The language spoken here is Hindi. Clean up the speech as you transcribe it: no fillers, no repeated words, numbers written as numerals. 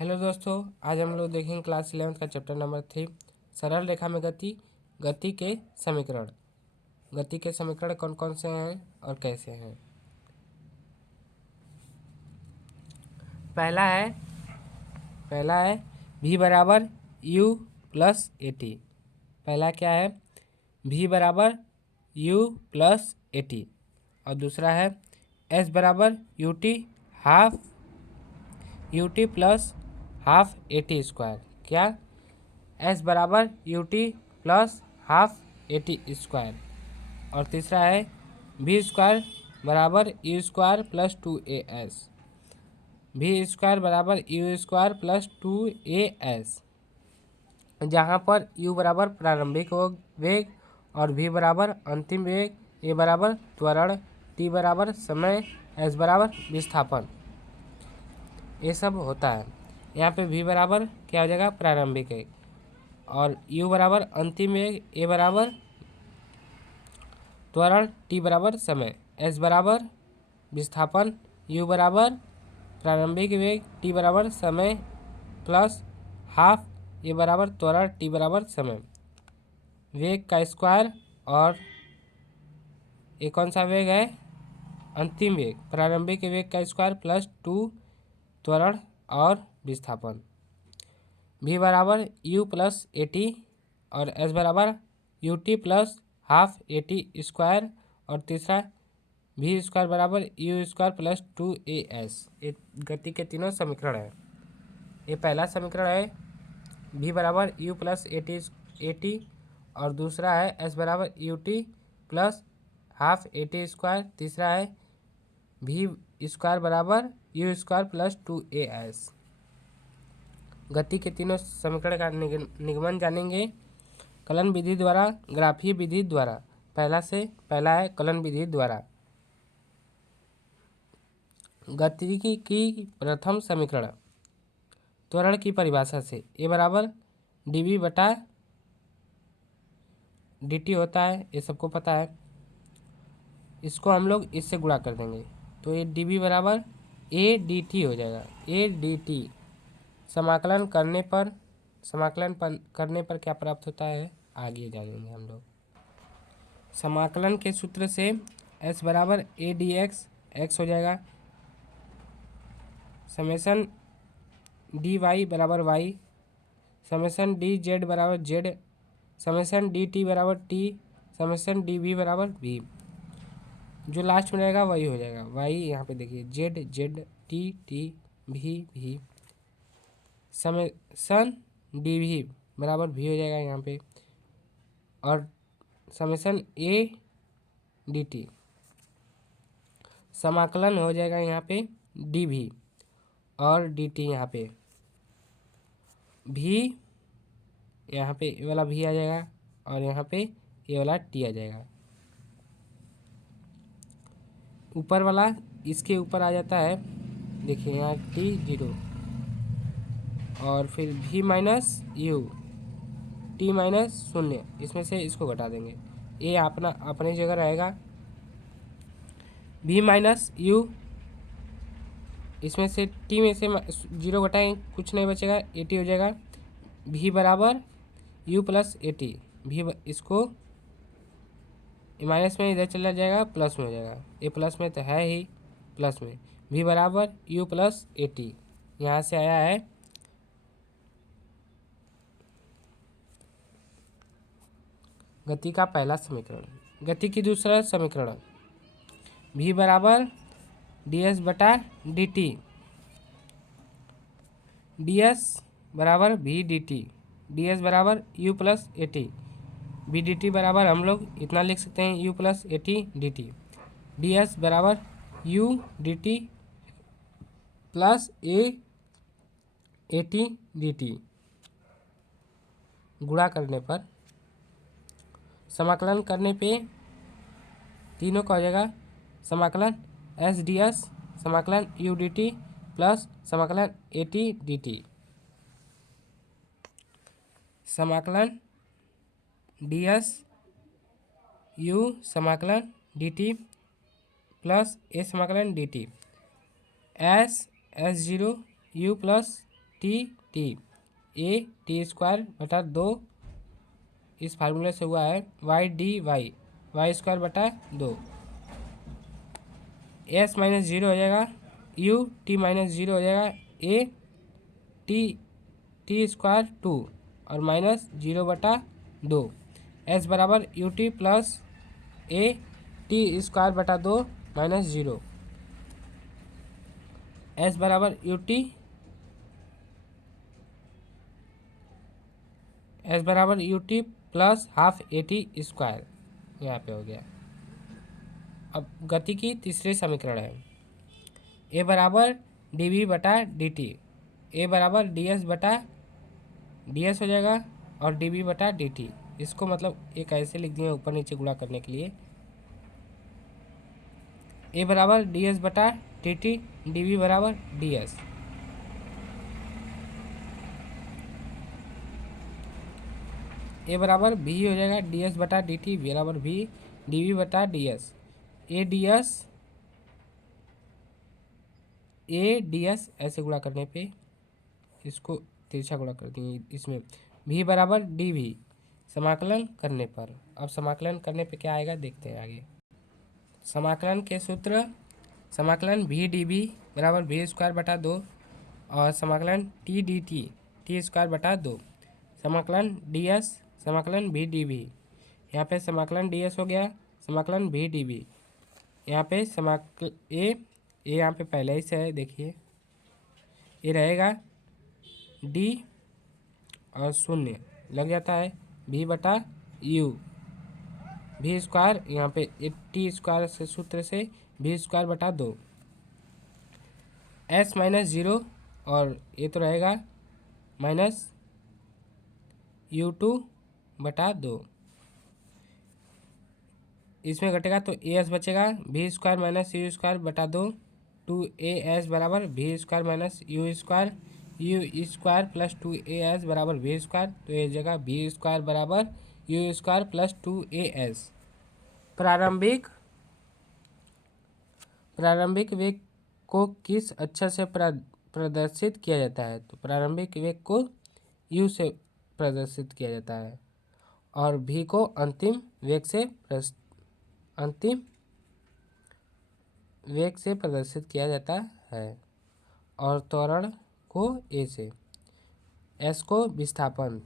हेलो दोस्तों, आज हम लोग देखेंगे क्लास 11 का चैप्टर नंबर 3 सरल रेखा में गति। गति के समीकरण। गति के समीकरण कौन कौन से हैं और कैसे हैं। पहला है v बराबर u प्लस ए टी। पहला क्या है? v बराबर u प्लस ए टी। और दूसरा है s बराबर U T half U T plus half ए टी स्क्वायर। क्या? s बराबर यू टी प्लस हाफ ए टी स्क्वायर। और तीसरा है v स्क्वायर बराबर you square plus 2as। v square बराबर यू स्क्वायर प्लस 2as, जहाँ पर u बराबर प्रारंभिक वेग और v बराबर अंतिम वेग, a बराबर त्वरण, t बराबर समय, s बराबर विस्थापन, ये सब होता है। यहाँ पे v बराबर क्या हो जाएगा? प्रारंभिक वेग, और u बराबर अंतिम वेग, a बराबर त्वरण, t बराबर समय, s बराबर विस्थापन, u बराबर प्रारंभिक वेग, t बराबर समय प्लस हाफ, a बराबर त्वरण, t बराबर समय। वेग का स्क्वायर, और ये कौन सा वेग है? अंतिम वेग। प्रारंभिक वेग का स्क्वायर प्लस 2 त्वरण और विस्थापन। v बराबर u प्लस ए टी और s बराबर यू टी प्लस हाफ ए टी स्क्वायर। और तीसरा v स्क्वायर बराबर यू स्क्वायर प्लस 2as। ये गति के तीनों समीकरण है। ये पहला समीकरण है v बराबर u प्लस ए टी, और दूसरा है s बराबर यू टी प्लस हाफ ए टी स्क्वायर। तीसरा है v स्क्वायर बराबर यू स्क्वायर प्लस 2as। गति के तीनों समीकरण का निगमन जानेंगे कलन विधि द्वारा, ग्राफीय विधि द्वारा। पहला है कलन विधि द्वारा। गति की प्रथम समीकरण त्वरण की परिभाषा से a बराबर dv बटा dt होता है, ये सबको पता है। इसको हम लोग इससे गुणा कर देंगे तो ये dv बराबर a dt हो जाएगा। a dt समाकलन करने पर क्या प्राप्त होता है, आगे जानेंगे हम लोग। समाकलन के सूत्र से s बराबर a dx x हो जाएगा, समेसन dy बराबर y, समेसन dz बराबर z, समेसन dt बराबर t, समेसन dv बराबर v। जो लास्ट में रहेगा वही हो जाएगा। y यहाँ पे देखिए z z, t t, v v, summation dv बराबर v हो जाएगा यहाँ पे, और समेसन a dt समाकलन हो जाएगा यहाँ पे dv और dt। यहाँ पे v, यहाँ पे ये वाला v आ जाएगा, और यहाँ पे ये वाला t आ जाएगा। ऊपर वाला इसके ऊपर आ जाता है, देखिए यहाँ t 0, और फिर v minus you, t minus 0, इसमें से इसको घटा देंगे, ये अपनी जगह रहेगा। v माइनस यू, इसमें से t में से 0 घटाएंगे, कुछ नहीं बचेगा, ए टी हो जाएगा। v बराबर u प्लस ए टी, इसको माइनस में इधर चला जाएगा, प्लस में हो जाएगा। ये प्लस में तो है ही, प्लस में v बराबर u प्लस ए टी यहाँ से आया है। गति का पहला समीकरण। गति की दूसरा समीकरण v बराबर ds बटा डी टी, ds बराबर v डी टी, ds बराबर u plus A T, v D T बराबर हम लोग इतना लिख सकते हैं u प्लस ए टी डी टी, ds बराबर u डी टी प्लस ए टी डी टी। गुणा करने पर, समाकलन करने पे तीनों का हो जाएगा समाकलन एस डी एस, समाकलन यू डी टी प्लस समाकलन ए टी डी टी। समाकलन डी एस यू समाकलन डी टी प्लस ए समाकलन d t, s 0 u plus t t, a t square बटा 2 इस फार्मूले से हुआ है y d y, y square बटा 2। एस माइनस जीरो हो जाएगा, यू टी माइनस जीरो हो जाएगा, ए टी टी स्क्वायर 2 और माइनस जीरो बटा 2। एस बराबर यू टी प्लस ए टी स्क्वायर बटा 2 माइनस जीरो। एस बराबर यू टी, एस बराबर यू टी प्लस हाफ ए टी स्क्वायर, यहाँ पे हो गया। अब गति की तीसरी समीकरण है ए बराबर डी वी बटा डी टी, ए बराबर डी एस बटा डी एस हो जाएगा और डी वी बटा डी टी। इसको मतलब एक ऐसे लिख दिए ऊपर नीचे गुणा करने के लिए। ए बराबर डी एस बटा डी टी, डी वी बराबर डी एस। ए बराबर भी हो जाएगा डी एस बटा डी टी बराबर भी डी वी बटा D S. A D S ऐसे गुणा करने पे इसको तिरछा गुणा कर देंगे इसमें, भी बराबर डी वी समाकलन करने पर। अब समाकलन करने पे क्या आएगा देखते हैं आगे। समाकलन के सूत्र, समाकलन भी डी बी बराबर भी स्क्वायर बटा 2 और समाकलन T d T T square बटा 2, समाकलन डी एस समाकलन भी डी बी। यहाँ पे समाकलन डी एस हो गया, समाकलन भी डी बी। यहाँ पे ए यहाँ पे पहले ही से है, देखिए ये रहेगा डी और शून्य लग जाता है भी बटा यू, भी स्क्वायर यहाँ पे टी स्क्वायर से सूत्र से भी स्क्वायर बटा 2। एस माइनस जीरो और ये तो रहेगा माइनस यू टू बटा 2। इसमें घटेगा तो ए एस बचेगा, भी स्क्वायर माइनस यू स्क्वायर बटा 2, 2as बराबर भी square minus you square plus 2as बराबर भी स्क्वायर। तो ये जगह भी स्क्वायर बराबर यू स्क्वायर प्लस 2as। प्रारंभिक वेग को किस अक्षर से प्रदर्शित किया जाता है? तो प्रारंभिक वेग को u से प्रदर्शित किया जाता है और v को अंतिम वेग से प्रदर्शित किया जाता है और त्वरण को a से, s को विस्थापन